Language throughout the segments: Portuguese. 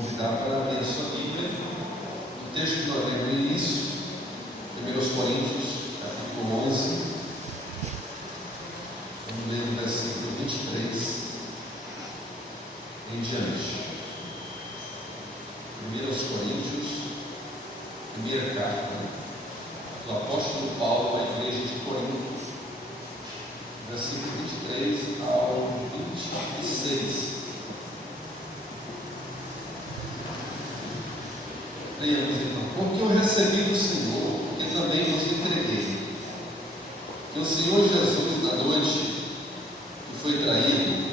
convidar para abrir a sua Bíblia. O texto que nós lemos no início, 1 Coríntios, capítulo 11, vamos ler o versículo 23 em diante. 1 Coríntios, primeira carta do apóstolo Paulo à igreja de Corinto, versículo 23 ao 26. Leiamos então. Porque eu recebi do Senhor, que também vos entreguei, que o Senhor Jesus, na noite que foi traído,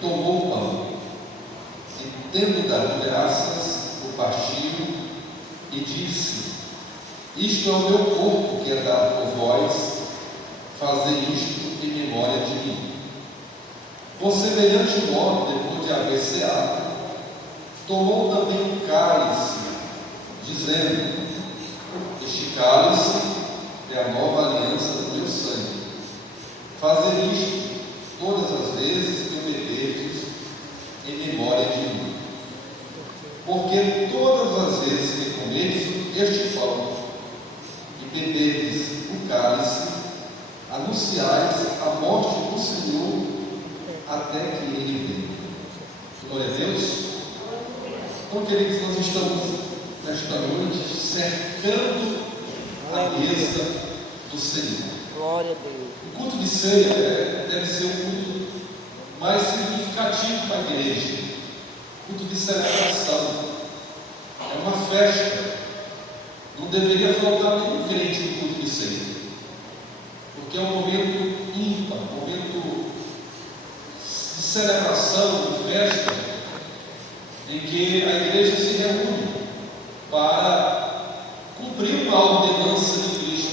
tomou o pão, e tendo dado graças, o partiu e disse: isto é o meu corpo que é dado por vós, fazei isto em memória de mim. Por semelhante modo, depois de haver ceado, tomou também um cálice, dizendo: este cálice é a nova aliança do meu sangue. Fazei isto todas as vezes que o beberdes em memória de mim. Porque todas as vezes que comerdes este pão e beberdes o cálice, anunciais a morte do Senhor até que Ele venha. Glória a Deus. Então, queridos, nós estamos nesta noite cercando a mesa do Senhor. Glória a Deus. O culto de ceia deve ser o culto mais significativo da igreja. Culto de celebração. É uma festa. Não deveria faltar nenhum crente no culto de ceia, porque é um momento ímpar, um momento de celebração, de festa, em que a igreja se reúne para cumprir uma ordenança de Cristo.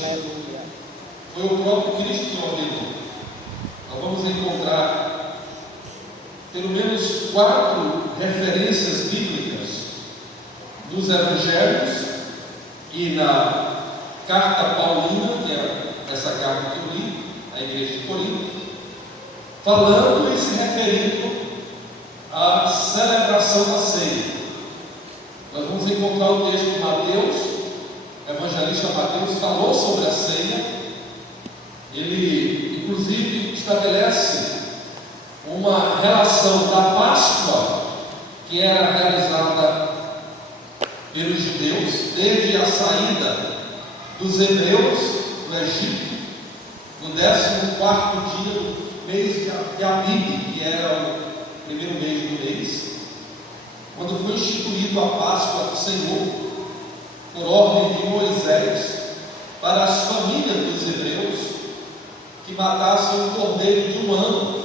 Foi o próprio Cristo que ordenou. Nós vamos encontrar pelo menos 4 referências bíblicas nos evangelhos e na carta paulina, que é essa carta que eu li, à igreja de Corinto, falando e se referindo à celebração da ceia. Nós vamos encontrar o texto de Mateus. O evangelista Mateus falou sobre a ceia. Ele, inclusive, estabelece uma relação da Páscoa, que era realizada pelos judeus desde a saída dos hebreus do Egito, no 14º dia do mês de Abib, que era o primeiro mês do mês, quando foi instituído a Páscoa do Senhor, por ordem de Moisés, para as famílias dos hebreus, que matassem um cordeiro de 1 ano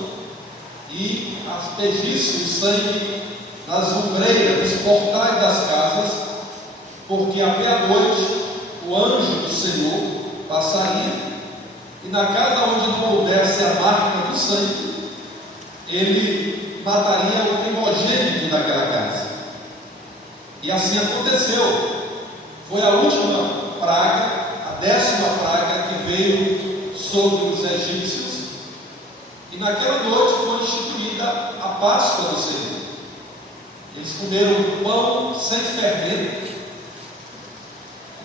e aspergissem o sangue nas ombreiras dos portais das casas, porque até a noite o anjo do Senhor passaria, e na casa onde não houvesse a marca do sangue, ele mataria o primogênito daquela casa. E assim aconteceu. Foi a última praga, a 10ª praga que veio sobre os egípcios, e naquela noite foi instituída a Páscoa do Senhor. Eles comeram pão sem fermento.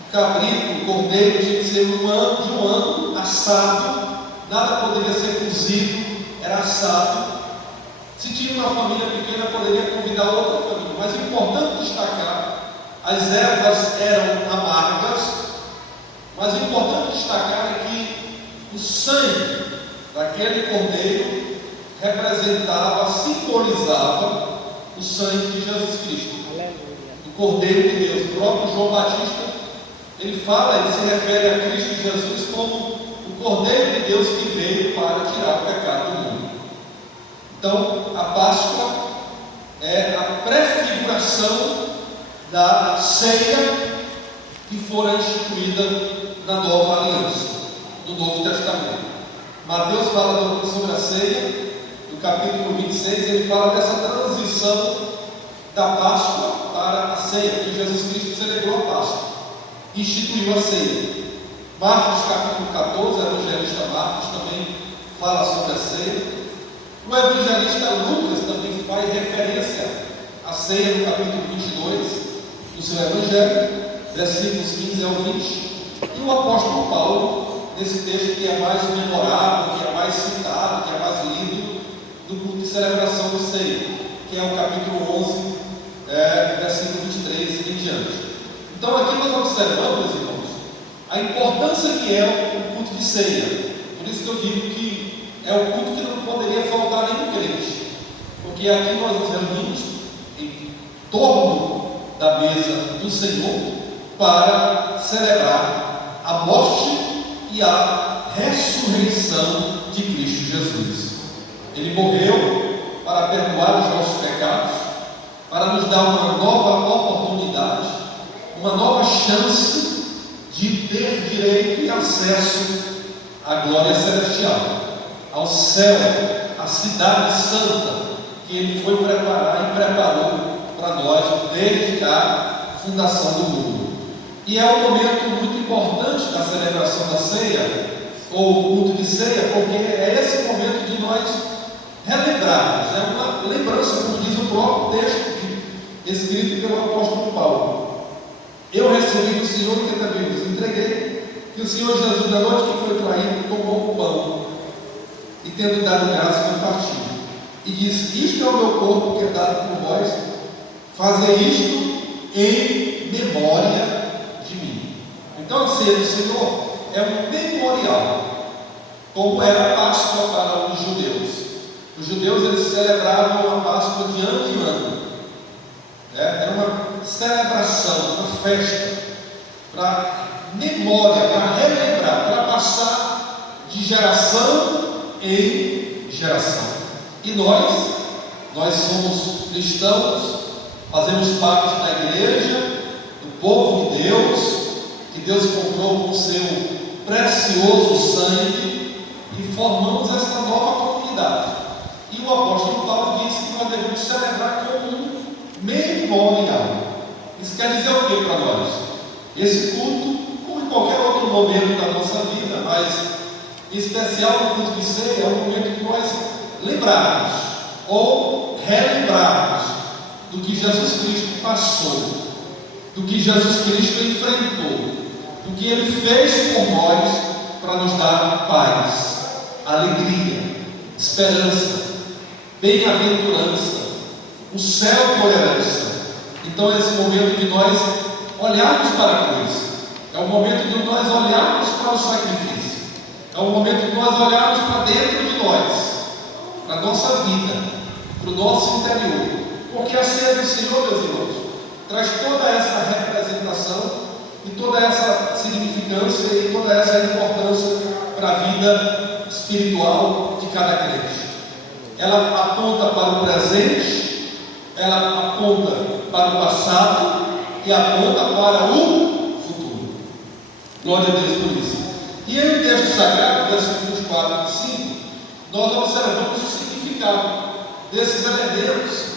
O cabrito, o cordeiro tinha que ser de um ano, assado, nada poderia ser cozido, era assado. Se tinha uma família pequena, poderia convidar outra família, mas é importante destacar: as ervas eram amargas, mas é importante destacar é que o sangue daquele cordeiro representava, simbolizava o sangue de Jesus Cristo, o Cordeiro de Deus. O próprio João Batista, ele se refere a Cristo Jesus como o Cordeiro de Deus que veio para tirar o pecado do mundo. Então, a Páscoa é a prefiguração da ceia que fora instituída na nova aliança, do Novo Testamento. Mateus fala sobre a ceia, no capítulo 26, ele fala dessa transição da Páscoa para a ceia, que Jesus Cristo celebrou a Páscoa, instituiu a ceia. Marcos capítulo 14, o evangelista Marcos também fala sobre a ceia. O evangelista Lucas também faz referência à ceia no capítulo 22 do seu Evangelho, versículos 15 ao 20, e o apóstolo Paulo, nesse texto que é mais memorável, que é mais citado, que é mais lido, do culto de celebração do ceia, que é o capítulo 11, versículo 23 em diante. Então aqui nós observamos, irmãos, a importância que é o culto de ceia. Por isso que eu digo que é o culto que não poderia faltar nenhum crente, porque aqui nós nos reunimos em torno da mesa do Senhor para celebrar a morte e a ressurreição de Cristo Jesus. Ele morreu para perdoar os nossos pecados, para nos dar uma nova oportunidade, uma nova chance de ter direito e acesso à glória celestial, ao céu, à cidade santa que Ele foi preparar e preparou para nós desde a fundação do mundo. E é um momento muito importante da celebração da ceia, ou culto de ceia, porque é esse momento de nós relembrarmos, é uma lembrança, como diz o próprio texto escrito pelo apóstolo Paulo. Eu recebi do Senhor que também vos entreguei, que o Senhor Jesus, na noite que foi traído, tomou o pão e, tendo dado graça, foi partido e disse: isto é o meu corpo que é dado por vós, fazei isto em memória de mim. Então a ceia do Senhor é um memorial, como era a Páscoa para os judeus. Os judeus, eles celebravam a Páscoa de ano em ano. Era uma celebração, uma festa, para memória, para relembrar, para passar de geração em geração. E nós somos cristãos, fazemos parte da igreja, do povo de Deus, que Deus comprou com o seu precioso sangue, e formamos esta nova comunidade. E o apóstolo Paulo disse que nós devemos celebrar como um memorial. Isso quer dizer o que para nós? Esse culto, como em qualquer outro momento da nossa vida, mas em especial no culto de ceia, é um momento que nós lembrarmos ou relembrarmos do que Jesus Cristo passou, do que Jesus Cristo enfrentou, do que Ele fez por nós para nos dar paz, alegria, esperança, bem-aventurança, o céu por herança. Então é esse momento de nós olharmos para a cruz, é o momento de nós olharmos para o sacrifício, é o momento de nós olharmos para dentro de nós, para a nossa vida, para o nosso interior, porque a ceia do Senhor, meus irmãos, traz toda essa representação e toda essa significância e toda essa importância para a vida espiritual de cada crente. Ela aponta para o presente, ela aponta para o passado e aponta para o futuro. Glória a Deus por isso. E aí no texto sagrado, versículos 4 e 5, nós observamos o significado desses elementos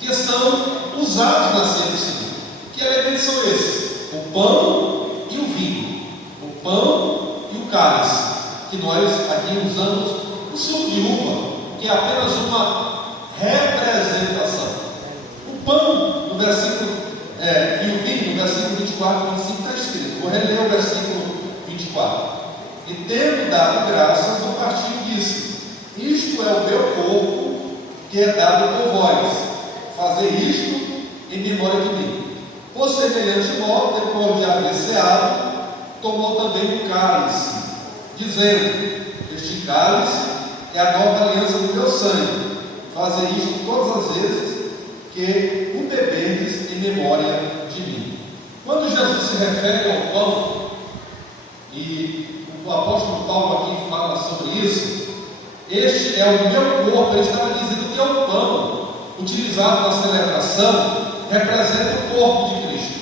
que são usados na ceia do Senhor. Que elementos são esses? O pão e o vinho, o pão e o cálice, que nós aqui usamos o suco de uva, que é apenas uma representação. O pão, no versículo, e o vinho, no versículo 24 e 25 está escrito. Vou reler o versículo 24. E tendo dado graças, o partido disse: isto é o meu corpo que é dado por vós, fazer isto em memória de mim. Por semelhante modo, depois de haver ceado, tomou também o cálice, dizendo: este cálice é a nova aliança do meu sangue, fazer isto todas as vezes que o beberdes em memória de mim. Quando Jesus se refere ao pão, e o apóstolo Paulo aqui fala sobre isso, este é o meu corpo. Ele estava dizendo que é o pão utilizado na celebração representa o corpo de Cristo,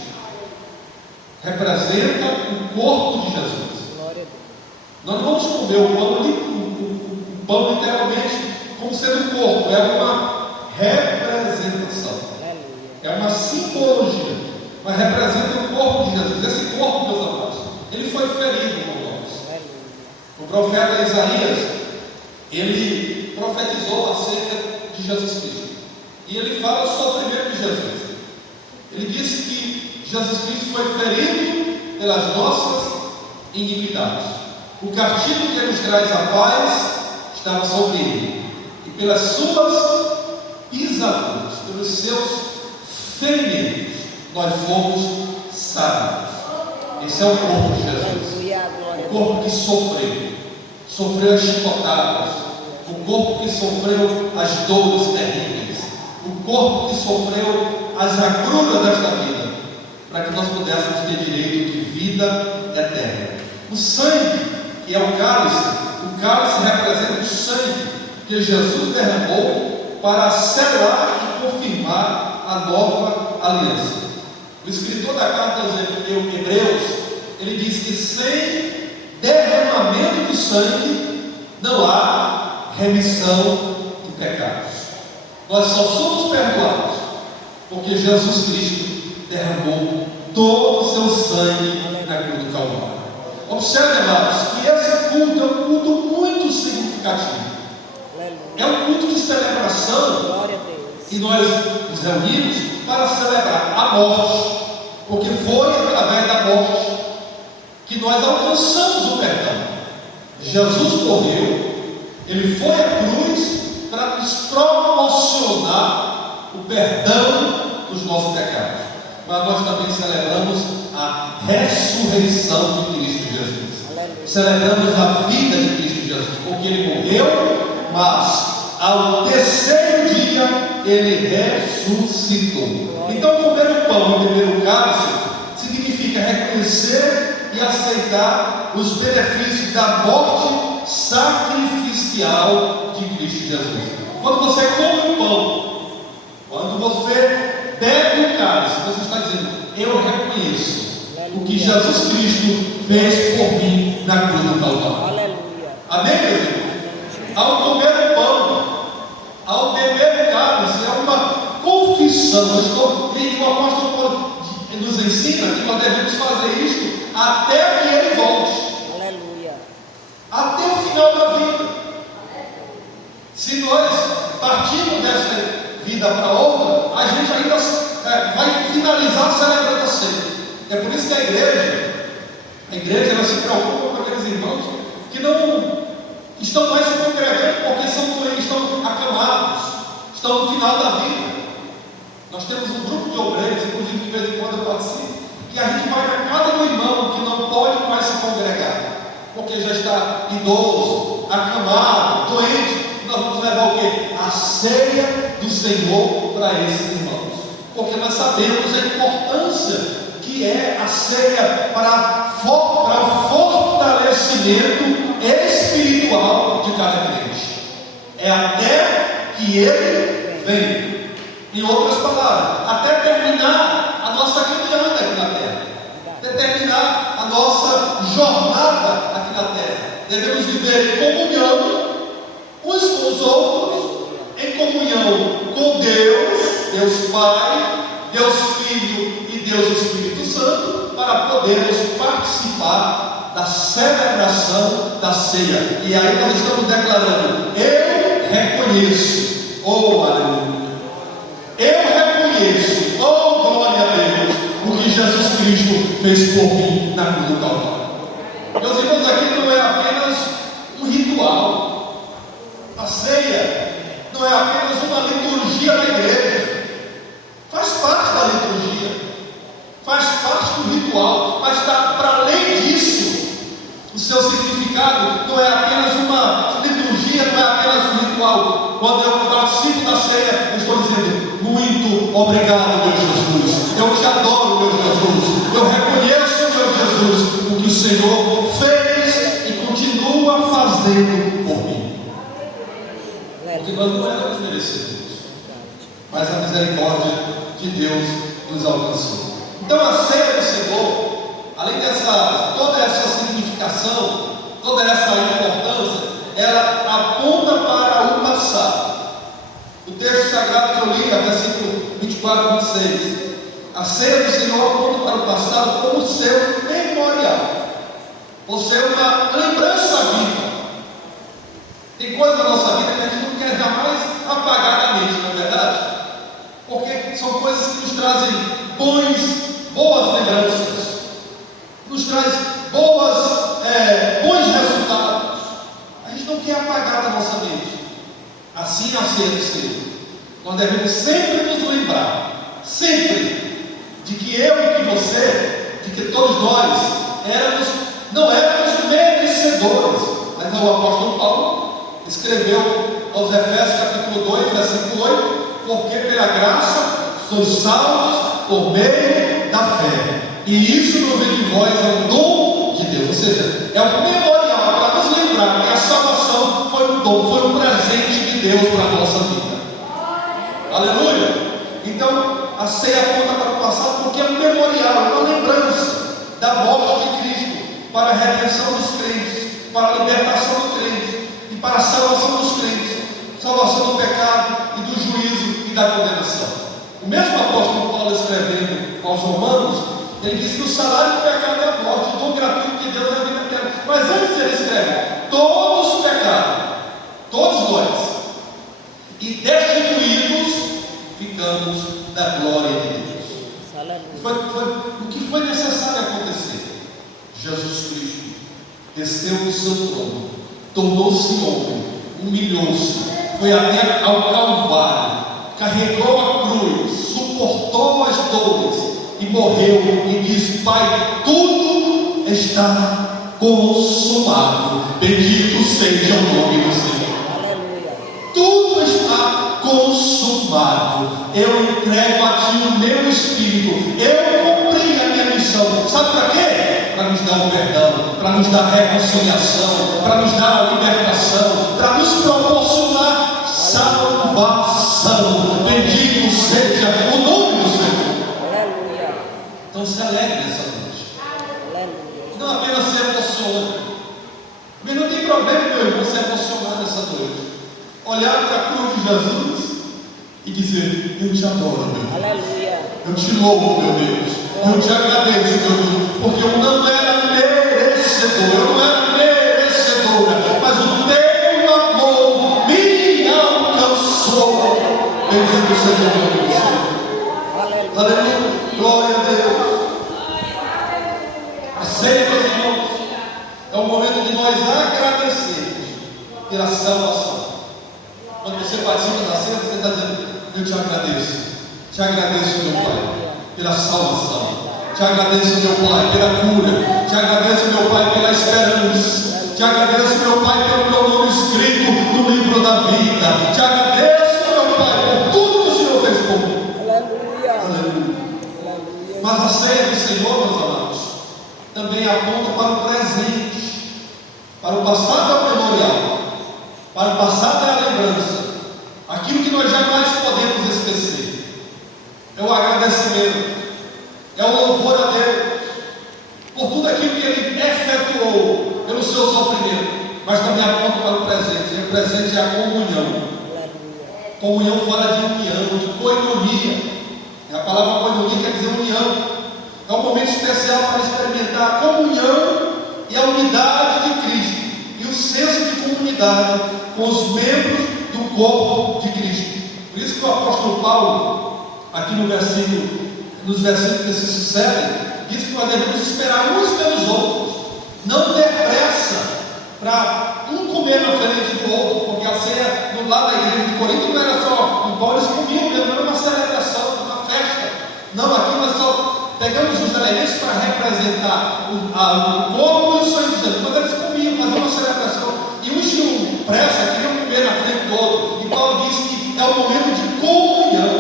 representa o corpo de Jesus. Nós não vamos comer o pão literalmente como sendo o corpo, é uma representação, é uma simbologia, mas representa o corpo de Jesus. Esse corpo, meus amados, ele foi ferido por nós. O profeta Isaías, ele profetizou acerca de Jesus Cristo. E ele fala o sofrimento de Jesus. Ele disse que Jesus Cristo foi ferido pelas nossas iniquidades. O castigo que nos traz a paz estava sobre ele. E pelas suas pisaduras, pelos seus ferimentos, nós fomos sarados. Esse é o corpo de Jesus. O corpo que sofreu as chicotadas, o corpo que sofreu as dores terríveis, o corpo que sofreu as agruras desta vida, para que nós pudéssemos ter direito de vida eterna. O sangue, que é o cálice representa o sangue que Jesus derramou para selar e confirmar a nova aliança. O escritor da carta aos Hebreus, ele diz que sem derramamento do sangue não há remissão de pecados. Nós só somos perdoados porque Jesus Cristo derramou todo o seu sangue na cruz do Calvário. Observe, amados, que esse culto é um culto muito significativo. É um culto de celebração. E nós nos reunimos para celebrar a morte, porque foi através da morte que nós alcançamos o perdão. Jesus morreu, ele foi à cruz para nos proporcionar o perdão dos nossos pecados. Mas nós também celebramos a ressurreição de Cristo Jesus. Celebramos a vida de Cristo Jesus, porque ele morreu, mas ao terceiro dia ele ressuscitou. Então, comer o pão e beber o cálice significa reconhecer e aceitar os benefícios da morte sacrificial de Cristo Jesus. Quando você come o pão, quando você bebe o cálice, você está dizendo: eu reconheço o que Jesus Cristo fez por mim na cruz do Calvário. Amém, meus irmãos? Ao comer o pão, ao beber o cálice, é uma confissão. E o apóstolo Paulo nos ensina que nós devemos fazer isto até que ele volte. Aleluia. Até o final da vida. Se nós partirmos dessa vida para outra, a gente ainda vai finalizar celebrando a ceia. É por isso que a igreja ela se preocupa com aqueles irmãos que não estão mais se congregando porque são doentes, estão acamados, estão no final da vida. Nós temos um grupo de obreiros, inclusive de vez em quando eu participo, que a gente vai na casa do irmão que não pode mais se congregar, porque já está idoso, acamado, doente. Nós vamos levar o quê? A ceia do Senhor para esses irmãos, porque nós sabemos a importância que é a ceia para o fortalecimento espiritual de cada crente. É até que ele venha. Em outras palavras, até terminar a nossa caminhada aqui na terra, até terminar a nossa jornada aqui na terra, devemos viver em comunhão uns com os outros, em comunhão com Deus Pai, Deus Filho e Deus Espírito Santo, para podermos participar da celebração da ceia. E aí nós estamos declarando: eu reconheço, oh aleluia, eu reconheço, oh glória a Deus, o que Jesus Cristo fez por mim na cruz do Calvário. Meus irmãos, aqui não é apenas um ritual. A ceia não é apenas uma liturgia da igreja, faz parte da liturgia, faz parte do ritual, mas está para além disso. O seu significado não é apenas uma liturgia, não é apenas um ritual. Quando eu participo da ceia, eu estou dizendo: muito obrigado, meu Jesus, eu te adoro, meu Jesus, eu reconheço, meu Jesus, o que o Senhor fez e continua fazendo por mim. Porque nós não éramos merecedores, mas a misericórdia de Deus nos alcançou. Então a ceia do Senhor, além dessa toda essa significação, toda essa importância, ela aponta para o passado. O texto sagrado que eu li, versículo 24 e 26, a ceia do Senhor aponta para o passado como seu memorial, ou ser uma lembrança viva. Tem coisas na nossa vida que a gente não quer jamais apagar da mente, não é verdade? coisas que nos trazem boas lembranças, nos traz bons resultados. A gente não quer apagar da nossa mente. Assim a ceia do Senhor. Nós devemos sempre nos lembrar, sempre, de que eu e que você, de que todos nós não éramos merecedores. Mas o apóstolo Paulo escreveu aos Efésios capítulo 2, versículo 8, porque pela graça sois salvos por meio da fé. E isso não vem de vós, é um dom de Deus. Ou seja, é um memorial para nos lembrar que a salvação foi um dom, foi um presente de Deus para a nossa vida. Aleluia! Então, a ceia aponta para o passado porque é um memorial, uma lembrança da morte de Cristo para a redenção dos crentes, para a libertação do crente e para a salvação dos crentes, salvação do pecado e do juízo e da condenação. O mesmo apóstolo Paulo, escrevendo aos Romanos, ele diz que o salário do pecado é a morte, o dom gratuito de Deus é a vida eterna. Mas antes ele escreve: todos pecaram, todos nós, e destituídos ficamos da glória de Deus. O que foi necessário acontecer? Jesus Cristo desceu do seu trono, tornou-se homem, humilhou-se, foi até ao Calvário, carregou a cruz, suportou as dores e morreu e disse: Pai, tudo está consumado. Bendito seja o nome do Senhor. Aleluia. Tudo está consumado. Eu entrego a Ti o meu espírito. Eu cumpri a minha missão. Sabe para quê? Para nos dar o perdão, para nos dar a reconciliação, para nos dar a libertação, para nos proporcionar salvação. Bendito seja o nome do Senhor. Aleluia. Então se alegre nessa noite. Aleluia. Não apenas se emocione. Mas não tem problema, meu irmão, se emocionar nessa noite. Olhar para a cruz de Jesus e dizer: eu te adoro, meu Deus. Aleluia. Eu te louvo, meu Deus. Eu te agradeço, meu Deus, porque eu não era merecedor, eu não era merecedora, mas o teu amor me alcançou. Bendito seja o nome do Senhor. Aleluia. Glória a Deus. A ceia, meus irmãos, é o momento de nós agradecermos pela salvação. Quando você participa da ceia, você está dizendo: eu te agradeço, meu Pai, pela salvação. Te agradeço, meu Pai, pela cura. Te agradeço, meu Pai, pela esperança. Te agradeço, meu Pai, pelo teu nome escrito no livro da vida. Te agradeço, meu Pai, por tudo que o Senhor fez por mim. Aleluia. Aleluia. Mas a ceia do Senhor, meus amados, também aponta para o presente. Para o passado é o memorial. Para o passado é a lembrança. Aquilo que nós jamais podemos esquecer é o agradecimento, é o louvor a Deus por tudo aquilo que Ele efetuou pelo seu sofrimento, mas também aponta para o presente. E o presente é a comunhão. Comunhão fala de união, de koinonia. E a palavra koinonia quer dizer união. É um momento especial para experimentar a comunhão e a unidade de Cristo e o senso de comunidade com os membros do corpo de Cristo. Por isso que o apóstolo Paulo, aqui nos versículos que se sucedem, diz que nós devemos esperar uns pelos outros, não ter pressa para um comer na frente do outro, porque a ceia no lado da igreja de Corinto não era só um pão, eles comiam, não era uma celebração, uma festa. Não, aqui nós só pegamos os elementos para representar o corpo e o sangue de Jesus, mas eles comiam, faziam uma celebração, e uns tinham pressa, queriam comer na frente do outro. E Paulo diz que é um momento de comunhão.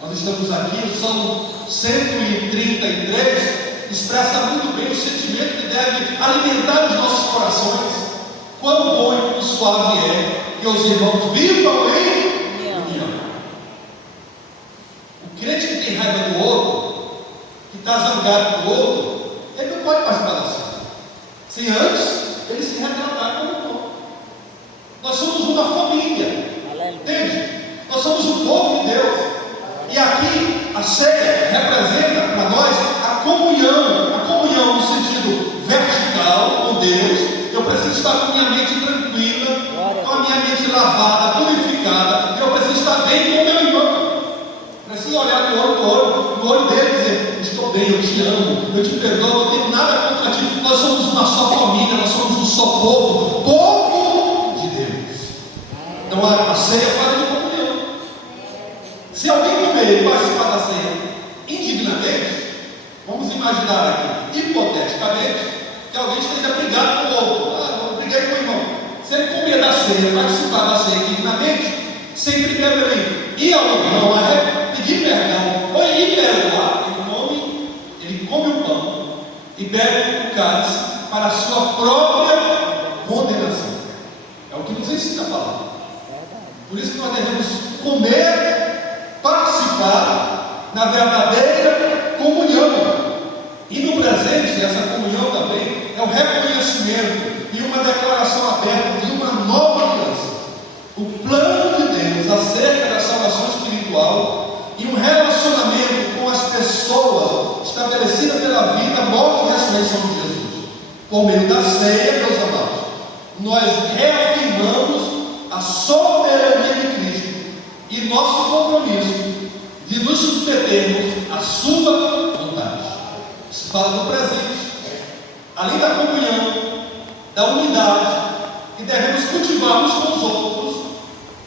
Nós estamos aqui, o Salmo 133 expressa muito bem o sentimento que deve alimentar os nossos corações. Quão bom e quão suave é que os irmãos vivam em união. O crente que tem raiva do outro, que está zangado do outro, ele não pode participar da ceia. Se antes ele se retratar como povo. Nós somos uma família, entende? Nós somos o povo de Deus. E aqui a ceia representa para nós a comunhão no sentido vertical com Deus. Eu preciso estar com minha mente tranquila, com a minha mente lavada, purificada. Eu preciso estar bem com o meu irmão. Preciso olhar eu te perdoo, não tenho nada contra ti. Nós somos uma só família, nós somos um só povo de Deus. Então a ceia fala de comunhão. Se alguém comer e participar da ceia indignamente, vamos imaginar aqui, hipoteticamente, que alguém esteja brigado com o outro. Eu briguei com o irmão. Se ele comer da ceia, participar da ceia indignamente, sem primeiro ele ir ao irmão, pedir perdão, ou ir perdoar, ele come o pão e bebe o cálice para a sua própria condenação. É o que nos ensina a palavra. Por isso que nós devemos comer, participar na verdadeira comunhão. E no presente, essa comunhão também é o reconhecimento e uma declaração aberta de uma nova aliança. O plano de Deus acerca da salvação espiritual e um relacionamento com as pessoas estabelecida pela vida, morte e ressurreição de Jesus. Por meio da ceia, meus amados, nós reafirmamos a soberania de Cristo e nosso compromisso de nos submetermos à sua vontade. Isso fala do presente, além da comunhão, da unidade que devemos cultivar uns com os outros.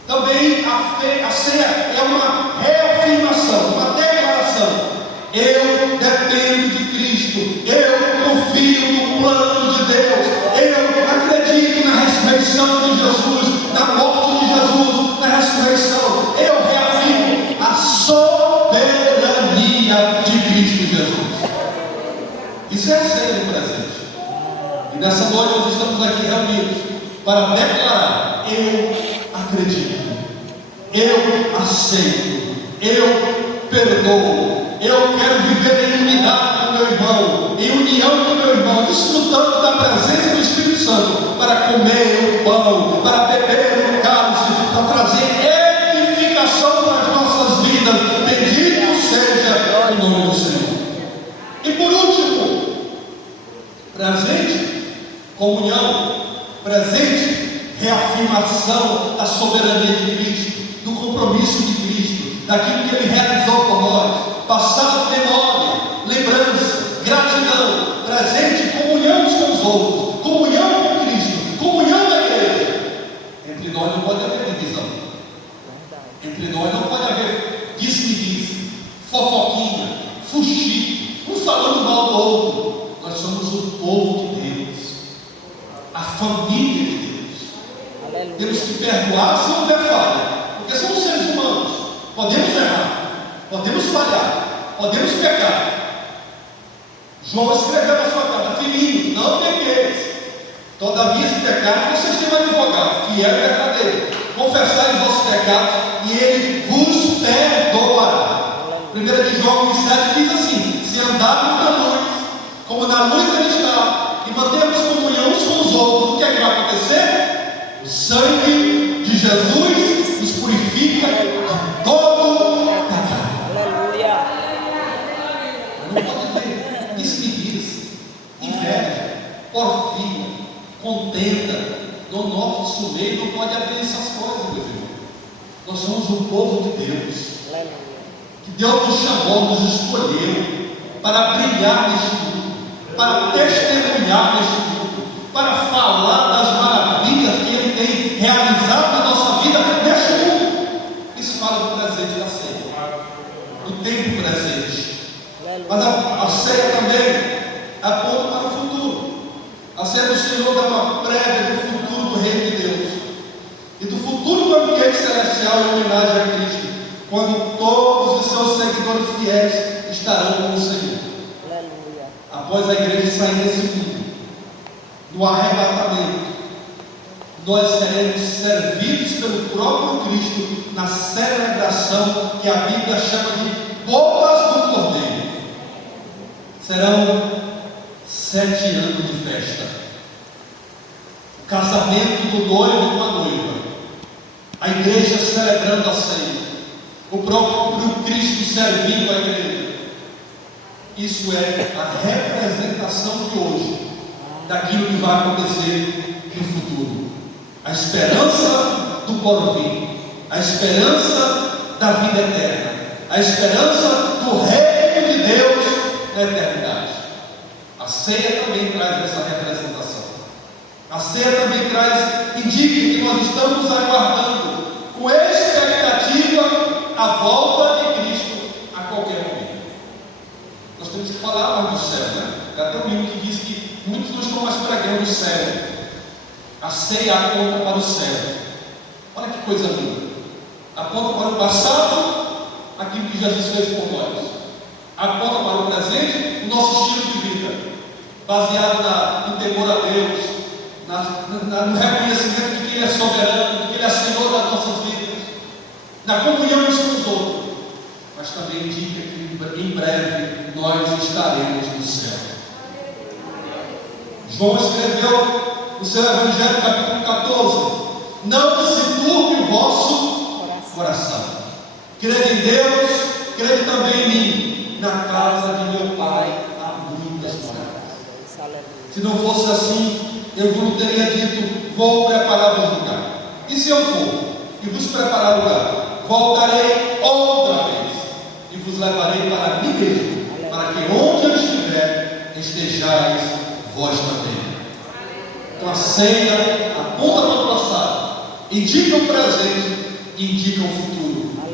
Também a ceia é uma reafirmação, uma declaração. Eu dependo de Cristo, eu confio no plano de Deus, eu acredito na ressurreição de Jesus, na morte de Jesus, na ressurreição. Eu reafirmo a soberania de Cristo Jesus. Isso é a ceia do presente. E nessa noite nós estamos aqui reunidos para declarar: eu acredito, eu aceito, eu perdoo, eu quero viver em unidade com meu irmão, em união com meu irmão, desfrutando da presença do Espírito Santo, para comer o pão, para beber o cálice, para trazer edificação para as nossas vidas. Bendito seja o nome do Senhor. E por último, presente, comunhão, presente, reafirmação da soberania de Cristo, do compromisso de Cristo, daquilo que Ele realizou por nós, passado, memória, lembrança, gratidão, presente, comunhão uns com os outros, comunhão com Cristo, comunhão da igreja. Entre nós não pode haver divisão, entre nós não pode haver disse-me-disse, fofoquinha, fuxico, um falando mal do outro. Nós somos o povo de Deus, a família de Deus. Aleluia. Temos que perdoar se houver falha, porque somos seres humanos, podemos errar, podemos falhar, podemos pecar. João escreveu na sua carta: filhinhos, não pequeis, todavia se pecarem, vocês têm um advogado, fiel e verdadeiro, confessai os vossos pecados e ele vos perdoará. 1 de João 1,7 diz assim: se andarmos na luz, como na luz ele está, e mantermos comunhão uns com os outros, o que é que vai acontecer? O sangue de Jesus nos purifica de todo pecado. Aleluia. Não pode ver disse-me-disse, inveja, porfia, contenda no nosso meio. Não pode haver essas coisas, meu irmão. Nós somos o povo de Deus, que Deus nos chamou, nos escolheu para brilhar neste mundo, para testemunhar neste mundo, para falar das maravilhas que Ele tem realizado na nossa vida neste mundo. Isso fala do presente da ceia, do tempo presente. Mas a ceia também aponta para o futuro. A ceia do Senhor dá uma prévia do futuro do Reino de Deus e do futuro banquete celestial em homenagem a Cristo, quando todos os seus seguidores fiéis estarão com o Senhor. Aleluia. Após a igreja sair desse mundo, no arrebatamento, nós seremos servidos pelo próprio Cristo na celebração que a Bíblia chama de bodas do Cordeiro. Serão 7 anos de festa, o casamento do noivo com a noiva, a igreja celebrando a ceia, o próprio Cristo servindo a igreja. Isso é a representação de hoje daquilo que vai acontecer no futuro, a esperança do porvir, a esperança da vida eterna, a esperança do reino de Deus na eternidade. ceia também traz essa representação. A ceia também indica que nós estamos aguardando com expectativa a volta de Cristo a qualquer momento. Nós temos que falar mais do céu, né? Tem até um livro que diz que muitos não estão mais pregando o céu. A ceia aponta para o céu. Olha que coisa linda. Aponta para o passado, aquilo que Jesus fez por nós. Aponta para o presente, o nosso estilo de vida, baseado no temor a Deus, no reconhecimento de que Ele é soberano, de que Ele é Senhor das nossas vidas, na comunhão uns com os outros. Mas também indica que em breve nós estaremos no céu. João escreveu no seu Evangelho, capítulo 14: não se turbe o vosso coração. Crede em Deus, crede também em mim. Na casa de meu Pai há muitas moradas. Se não fosse assim, eu vos teria dito: vou preparar-vos lugar. E se eu for e vos preparar lugar, voltarei outra vez e vos levarei para mim mesmo, para que onde eu estiver, estejais vós também. Então a ceia aponta para o passado, indica o presente, indica o futuro.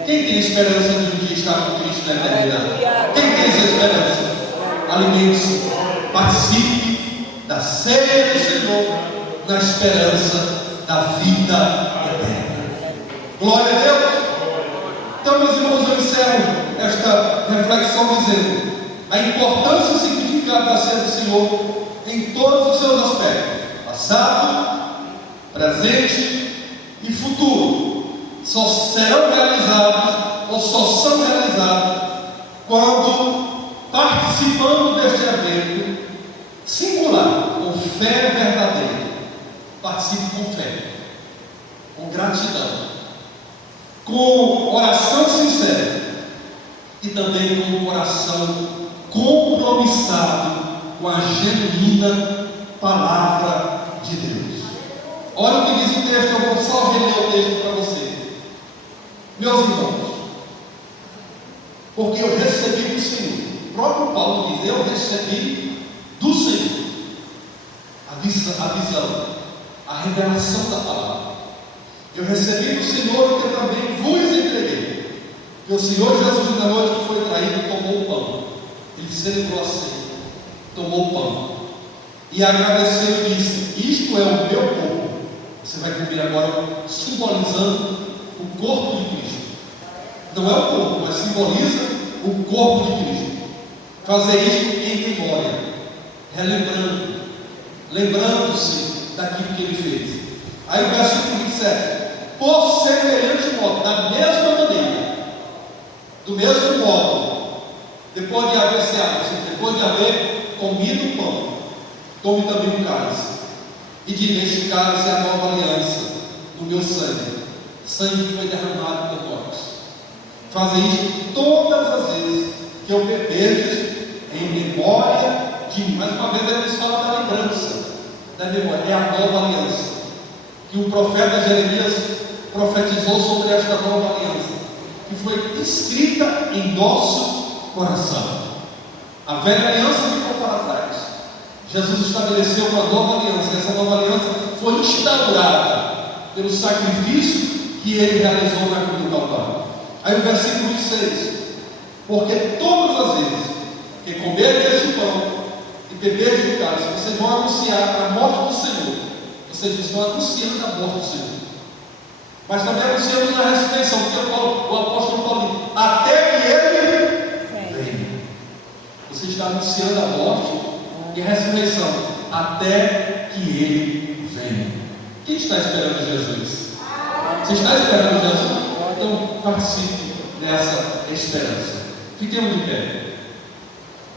Quem tem esperança de um dia estar com Cristo na eternidade? Quem tem essa esperança? Alimente-se, participe da ceia do Senhor, na esperança da vida eterna. Glória a Deus! Então, meus irmãos, eu encerro esta reflexão dizendo a importância e o significado da ceia do Senhor em todos os seus aspectos: passado, presente e futuro. Só serão realizados, ou só são realizados, quando participamos deste evento singular, com fé verdadeira. Participe com fé, com gratidão, com oração sincera e também com o coração compromissado com a genuína palavra de Deus. Olha o que diz o texto, eu vou só reler o texto para você. Meus irmãos, porque eu recebi do Senhor. O próprio Paulo diz: eu recebi do Senhor a visão, a revelação da palavra. Eu recebi do Senhor o que eu também vos entreguei. Que o Senhor Jesus, na noite que foi traído, tomou o pão. Ele celebrou a ceia, tomou o pão e agradeceu e disse: isto é o meu corpo. Você vai comer agora, simbolizando o corpo de Cristo. Não é o corpo, mas simboliza o corpo de Cristo. Fazer isso em memória, relembrando, lembrando-se daquilo que Ele fez. Aí o versículo 27: por semelhante modo, da mesma maneira, do mesmo modo, depois de haver ceado, depois de haver comido o pão, tome também o cálice, e diga: este cálice é a nova aliança no meu sangue que foi derramado por nós. Fazer isto todas as vezes que eu beberdes em memória de mim. Mais uma vez ele nos fala da lembrança, da memória. É a nova aliança que o profeta Jeremias profetizou sobre esta nova aliança, que foi escrita em nosso coração. A velha aliança ficou para trás. Jesus estabeleceu uma nova aliança, e essa nova aliança foi instaurada pelo sacrifício que Ele realizou na cruz do Calvário. Aí o versículo 26: porque todas as vezes que comerem este pão e beberem do cálice, vocês vão anunciar a morte do Senhor. Vocês estão anunciando a morte do Senhor, mas também anunciamos a ressurreição, porque o apóstolo Paulo diz: até que Ele venha. Você está anunciando a morte e a ressurreição até que Ele venha. Quem está esperando Jesus? Você está esperando Jesus? Então participe dessa esperança. Fiquemos de pé.